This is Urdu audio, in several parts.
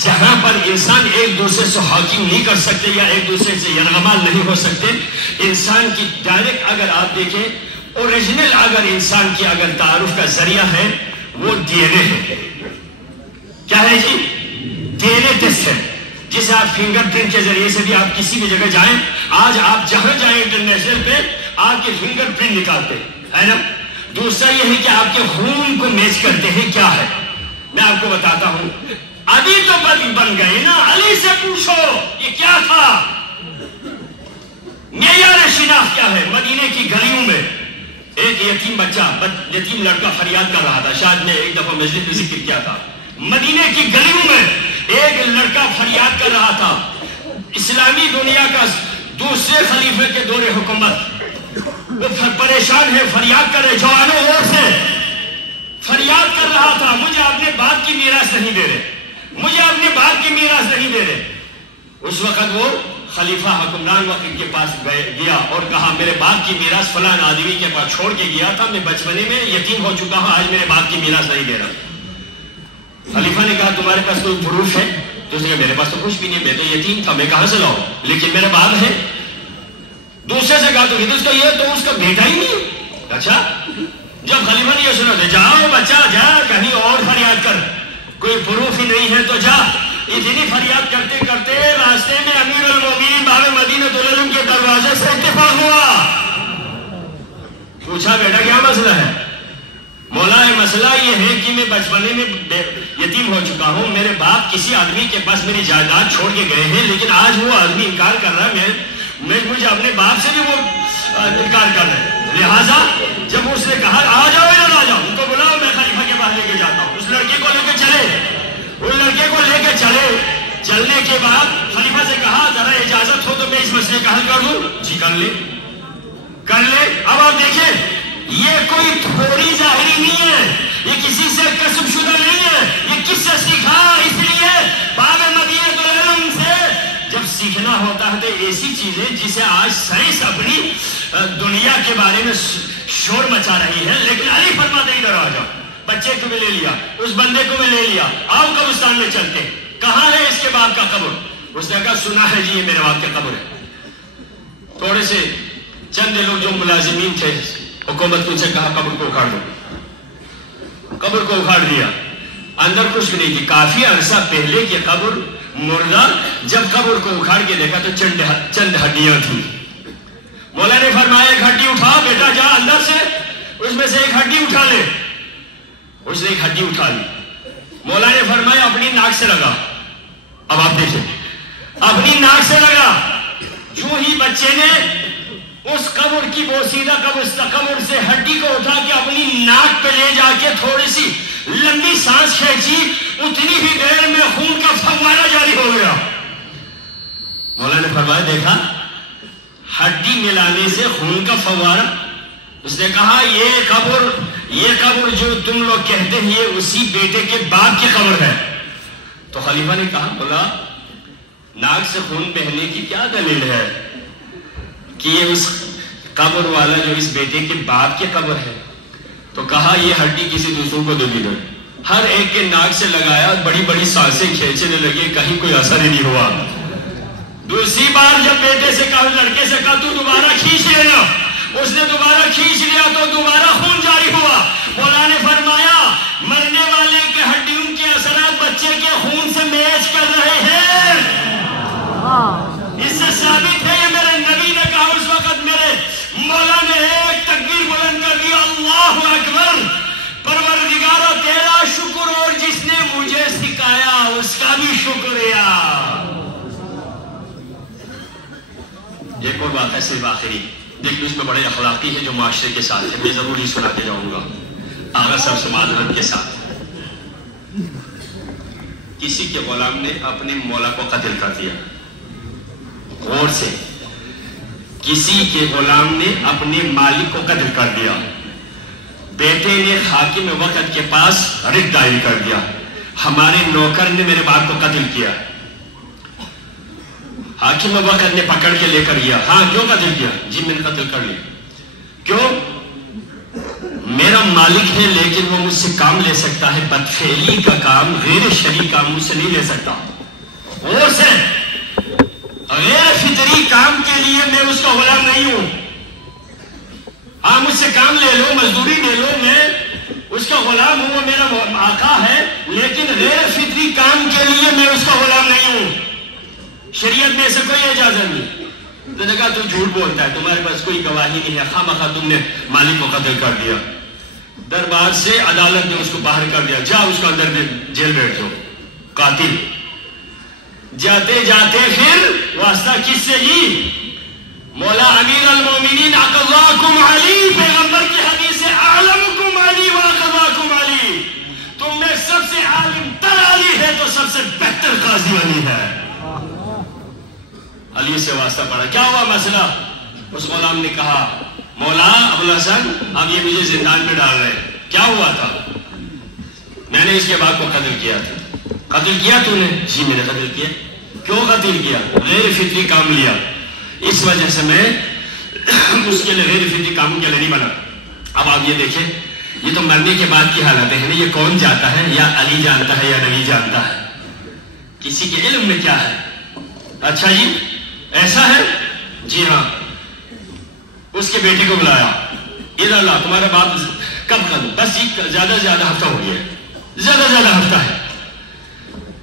جہاں پر انسان ایک دوسرے سے حاکم نہیں کر سکتے یا ایک دوسرے سے یرغمال نہیں ہو سکتے، انسان کی ڈائریکٹ اگر آپ دیکھیں اوریجنل اگر انسان کی اگر تعارف کا ذریعہ ہے وہ ڈی این اے ہے. کیا ہے جی؟ ڈی این اے ٹیسٹ ہے، جسے آپ فنگر پرنٹ کے ذریعے سے بھی آپ کسی بھی جگہ جائیں، آج آپ جہاں جائیں انٹرنیشنل پہ آپ کے فنگر پرنٹ نکالتے ہے نا. دوسرا یہ ہے کہ آپ کے خون کو میچ کرتے ہیں. کیا ہے میں آپ کو بتاتا ہوں. ابھی تو بن گئے نا، علی سے پوچھو یہ کیا تھا، معیار شناخت کیا ہے. مدینے کی گلیوں میں ایک یتیم بچہ، یتیم لڑکا فریاد کر رہا تھا، شاید میں ایک دفعہ مجلس میں ذکر کیا تھا. مدینے کی گلیوں میں ایک لڑکا فریاد کر رہا تھا. اسلامی دنیا کا دوسرے خلیفے کے دور حکومت، وہ پریشان ہے، فریاد کر رہے، جوانوں اور سے فریاد کر رہا تھا، مجھے اپنے باپ کی میراث نہیں دے رہے، مجھے اپنے باپ کی میراث نہیں دے رہے. اس وقت وہ خلیفہ حکمران وقت کے پاس گیا اور کہا میرے باپ کی میراث فلان آدمی کے پاس چھوڑ کے گیا تھا، میں بچپنے میں یتیم ہو چکا ہوں، آج میرے باپ کی میراث نہیں دے رہا. خلیفہ نے کہا تمہارے پاس کوئی پروف ہے؟ تو اس نے کہا میرے پاس تو کچھ بھی نہیں، میں تو یتیم تھا، میں کہاں سے لاؤں، لیکن میرے باپ ہے. دوسرے سے کہا تو یہ تو اس کا بیٹا ہی نہیں. اچھا، جب خلیفہ نے یہ سنا تو جاؤ بچہ جا کہیں اور فریاد کر، کوئی پروف ہی نہیں ہے تو جا. اتنی فریاد کرتے کرتے راستے میں امیر المومنین باب مدینہ العلم کے دروازے سے اتفاق ہوا. پوچھا بیٹا کیا مسئلہ ہے؟ مولا مسئلہ یہ ہے کہ میں بچپنے میں یتیم ہو چکا ہوں، میرے باپ کسی آدمی کے پاس میری جائیداد چھوڑ کے گئے ہیں، لیکن آج وہ آدمی انکار کر رہا ہے، میں مجھے اپنے باپ سے بھی وہ انکار کر رہے ہیں. لہٰذا جب اس نے کہا آ جاؤ ادھر آ جاؤ، ان کو بلاؤ، میں خلیفہ کے پاس لے کے جاتا ہوں. اس لڑکے کو لے کے چلے، اس لڑکے کو لے کے چلنے کے بعد خلیفہ سے کہا ذرا اجازت ہو تو میں اس مسئلے کا حل کر دوں. جی کر لے. اب آپ دیکھیں یہ کوئی تھوڑی ظاہری نہیں ہے، یہ کسی سے کسب شدہ نہیں ہے، یہ کس سے سیکھا. اس لیے باب مدینہ العلم سے جب سیکھنا ہوتا ہے تو ایسی چیزیں جسے آج سائنس اپنی دنیا کے بارے میں شور مچا رہی ہے، لیکن علی فرماتے ادھر آ جاؤ. بچے کو بھی لے لیا، اس بندے کو بھی لے لیا، آؤ قبرستان میں چلتے. کہاں ہے اس کے باپ کا قبر؟ اس نے کہا سنا ہے جی یہ میرے باپ کا قبر ہے. تھوڑے سے چند لوگ جو ملازمین تھے حکومت کو، ان سے کہا قبر کو اکھاڑ دو. قبر کو اکھاڑ دیا. اندر کچھ نہیں تھی. کافی عرصہ پہلے کی قبر مردہ، جب قبر کو اکھاڑ کے دیکھا تو چند ہڈیاں تھیں. مولا نے فرمایا ایک ہڈی اٹھا بیٹا، جا اندر سے اس میں سے ایک ہڈی اٹھا لے. اس نے ایک ہڈی اٹھا لی. مولا نے فرمایا اپنی ناک سے لگا. اب آپ دیکھیں اپنی ناک سے لگا. جو ہی بچے نے اس قبر کی بوسیدہ قبر سے ہڈی کو اٹھا کے اپنی ناک پہ لے جا کے تھوڑی سی لمبی سانس کھینچی، اتنی ہی دیر میں خون کا فوارہ جاری ہو گیا. مولا نے فرمایا دیکھا ہڈی ملانے سے خون کا فوارہ. اس نے کہا یہ قبر جو تم لوگ کہتے ہیں یہ اسی بیٹے کے باپ کی قبر ہے. تو خلیفہ نے کہا مولا ناک سے خون بہنے کی کیا دلیل ہے کہ یہ اس قبر والا جو اس بیٹے کے باپ کی قبر ہے؟ تو کہا یہ ہڈی کسی دوسروں کو دے دو. ہر ایک کے ناک سے لگایا، بڑی بڑی سانسیں کھینچنے لگے، کہیں کوئی اثر ہی نہیں ہوا. دوسری بار جب بیٹے سے کہا، لڑکے سے کہا تو دوبارہ کھینچ لینا. اس نے دوبارہ کھینچ لیا تو دوبارہ خون جاری ہوا. مولا نے فرمایا مرنے والے کے ہڈیوں کے اثرات بچے کے خون سے میچ کر رہے ہیں. اس سے ثابت ہے یہ میرے نبی نے کہا. اس وقت میرے مولا نے ایک تکبیر بلند کر دیا، اللہ اکبر. پروردگارا تیرا شکر، اور جس نے مجھے سکھایا اس کا بھی شکریہ. ایک اور بات ہے صرف آخری، دیکھیں اس میں بڑے اخلاقی ہے جو معاشرے کے ساتھ ہے، میں ضرور ہی سنا کے جاؤں گا. آغا صاحب سمادھان کے ساتھ کسی کے غلام نے اپنے مولا کو قتل کر دیا. غور سے، کسی کے غلام نے اپنے مالک کو قتل کر دیا. بیٹے نے حاکم وقت کے پاس رٹ دائر کر دیا، ہمارے نوکر نے میرے باپ کو قتل کیا. حاکم وقت نے پکڑ کے لے کر گیا. ہاں کیوں قتل کیا؟ جی میں نے قتل کر لیا. کیوں؟ میرا مالک ہے لیکن وہ مجھ سے کام لے سکتا ہے، بدفعلی کا کام، غیر شرعی کام مجھ سے نہیں لے سکتا۔ اور سے غیر فطری کام کے لیے میں اس کا غلام نہیں ہوں۔ آپ مجھ سے کام لے لو، مزدوری لے لو، میں اس کا غلام ہوں، وہ میرا آقا ہے، لیکن غیر فطری کام کے لیے میں اس کا غلام نہیں ہوں۔ شریعت میں ایسے کوئی اجازت نہیں۔ تو نے کہا تو جھوٹ بولتا ہے، تمہارے پاس کوئی گواہی نہیں ہے، خواہ تم نے مالک کو قتل کر دیا۔ دربار سے عدالت نے اس کو باہر کر دیا، جا اس کو اندر جیل بیٹھ جاؤ، قاتل۔ جاتے جاتے پھر واسطہ کس سے جی؟ مولا امیر المومنین اقضاکم علی، پیغمبر کی حدیث ہے اعلمکم علی واقضاکم علی، تم میں سب سے عالم تر علی ہے تو سب سے بہتر قاضی علی ہے۔ علی سے واسطہ پڑا۔ کیا ہوا مسئلہ؟ اس غلام نے کہا مولا ابوالحسن اب یہ مجھے زندان میں ڈال رہے ہیں، کیا ہوا تھا؟ میں نے اس کے باپ کو قتل کیا تھا۔ قتل کیا تو نے؟ جی میں نے قتل کیا۔ کیوں قتل کیا؟ غیر فطری کام لیا، اس وجہ سے میں اس کے لیے غیر فطری کاموں کے لیے نہیں بنا۔ اب آپ یہ دیکھیں، یہ تو مرنے کے بعد کی حالت ہے نا، یہ کون جانتا ہے؟ یا علی جانتا ہے یا نبی جانتا ہے؟ کسی کے علم میں کیا ہے؟ اچھا جی ایسا ہے؟ جی ہاں۔ اس کے بیٹے کو بلایا، ادھر اللہ تمہارا باپ کب قتل؟ بس یہ زیادہ سے زیادہ ہفتہ ہو گیا، زیادہ سے زیادہ ہفتہ ہے،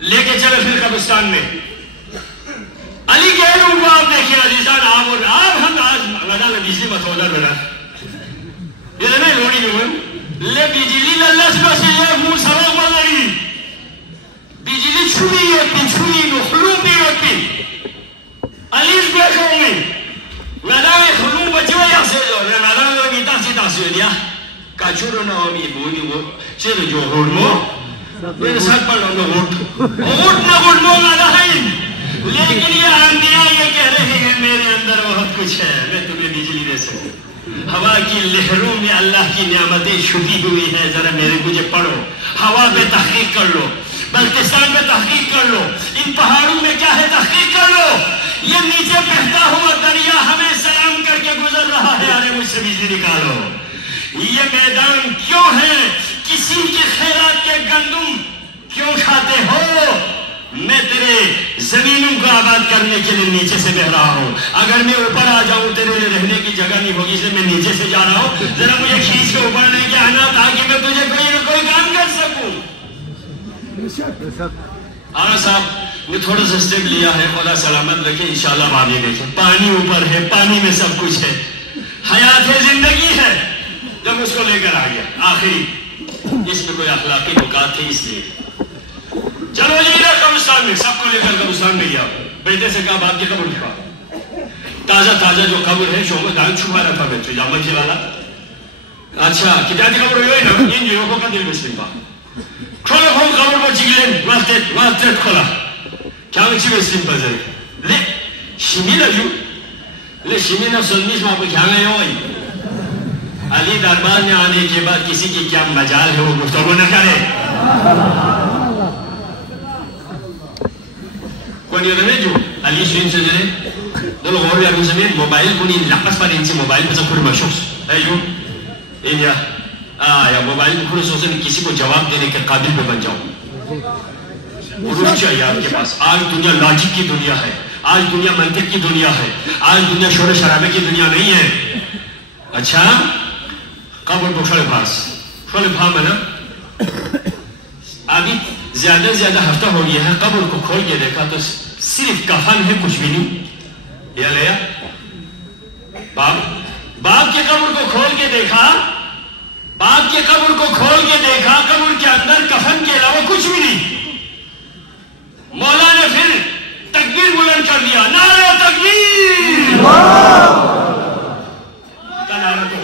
لے کے چلے پھر قبرستان میں۔ علی کے علم کو آپ دیکھیں عزیزان، آپ ہم آج مدہ بجلی مسودہ بنا یہ نہیں لوڑی جو لے بجلی للہ سے بس یہ مو سبق مدری بجلی چھوڑی ہوتی چھوڑی نو خلوم بھی ہوتی علیز بیٹھو میں مدہ میں خلوم بچو یا سے جو مدہ میں گیتا سی تاسیو دیا کچھو نو امی بوئی وہ چیر جو ہوڑ مو میرے ساتھ پڑھ لوں گا ہوٹ نہ ہوڑ مو مدہ ہے، لیکن یہ انبیاء یہ کہہ رہے ہیں میرے اندر بہت کچھ ہے، میں تمہیں بجلی دے سکوں۔ ہوا کی لہروں میں اللہ کی نعمتیں چھپی ہوئی ہے، ذرا میرے مجھے پڑھو۔ ہوا پہ تحقیق کر لو، بلتستان پہ تحقیق کر لو، ان پہاڑوں میں کیا ہے تحقیق کر لو۔ یہ نیچے بہتا ہوا دریا ہمیں سلام کر کے گزر رہا ہے، ارے مجھ سے بجلی نکالو۔ یہ میدان کیوں ہے؟ کسی کے خیرات کے گندم کیوں کھاتے ہو؟ میں تیرے زمینوں کو آباد کرنے کے لیے نیچے سے بہ رہا ہوں، اگر میں اوپر آ جاؤں تیرے لیے رہنے کی جگہ نہیں ہوگی، اس لیے میں نیچے سے جا رہا ہوں، ذرا مجھے کھینچ کے اوپر لے کے آنا تاکہ میں تجھے کوئی نہ کوئی کام کر سکوں۔ ہاں صاحب نے تھوڑا سا سٹیپ لیا ہے، خدا سلامت رکھے، انشاءاللہ آپ آگے دیکھیں۔ پانی اوپر ہے، پانی میں سب کچھ ہے، حیات ہے، زندگی ہے۔ جب اس کو لے کر آ گیا آخری، اس میں کوئی اخلاقی نکات تھے، اس لیے چلو جی ادھر قبرستان میں، سب کو لے کر قبرستان میں گیا۔ بیٹے سے کہا باپ کی قبر دکھا، تازہ تازہ جو قبر ہے شومت دائم چھپا رہا تھا بچے جامل جی والا۔ اچھا کتنا دی قبر ہوئی نا ان جیو کو قدر مسلم با کھولا کھول قبر کو چگلین واسطت کھولا کیا مچی مسلم پزر لے شمینا جو لے شمینا سلمیش ماں کو کیا گئے ہوئی۔ علی دربار میں آنے کے بعد کسی کی کیا مجال ہے وہ گفتگو نہ کرے۔ کون یہ رہے جو علی شرین سے جنہیں دولو غوری ابو زمین موبائل کنی لپس پر ان سے موبائل پر سب مشخص ہے جو یا موبائل پر سوچے کسی کو جواب دینے کے قابل پہ بن جاؤں۔ عروج چاہیے آپ کے پاس۔ آج دنیا لاجک کی دنیا ہے، آج دنیا منطق کی دنیا ہے، آج دنیا شور شرابے کی دنیا نہیں ہے۔ اچھا قبر کو کھڑے پاس کھڑے پھا میں نا ابھی زیادہ زیادہ ہفتہ ہو گیا ہے، قبر کو کھول کے دیکھا تو صرف کفن ہے، کچھ بھی نہیں۔ یہ لیا باپ کے قبر کو کھول کے دیکھا، باپ کے قبر کو کھول کے دیکھا، قبر کے اندر کفن کے علاوہ کچھ بھی نہیں۔ مولا نے پھر تکبیر بلند کر دیا، نعرہ تکبیر، نعرہ تو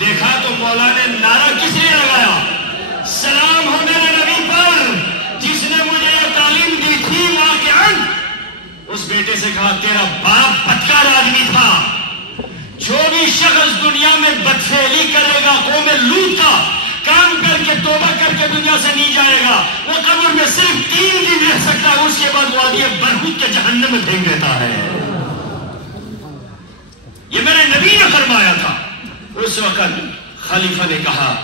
دیکھا تو مولا نے نعرہ کس لیے لگایا؟ سلام ہو میرے سے کہا تیرا باپ بدکار آدمی تھا، جو بھی شخص دنیا میں بدفعلی کرے گا، قوم لوط کا کام کر کے توبہ کر کے دنیا سے نہیں جائے گا، وہ قبر میں صرف 3 دن رہ سکتا ہے، اس کے بعد وادی برہوت کے جہنم میں پھینک دیتا ہے۔ یہ میرے نبی نے فرمایا تھا۔ اس وقت خلیفہ نے کہا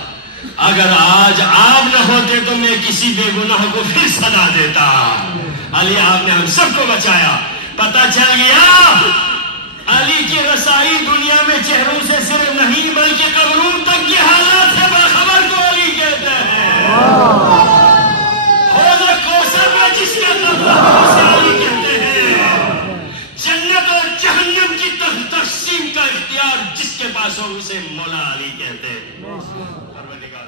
اگر آج آپ نہ ہوتے تو میں کسی بے گناہ کو پھر سزا دیتا۔ علی آپ نے ہم سب کو بچایا۔ پتہ چل گیا علی کی رسائی دنیا میں چہروں سے صرف نہیں بلکہ قبروں تک کی حالات سے باخبر کو علی کہتے ہیں۔ حوض کوثر میں جس کا اسے علی کہتے ہیں۔ جنت اور جہنم کی تقسیم کا اختیار جس کے پاس ہو اسے مولا علی کہتے ہیں۔ پروردگار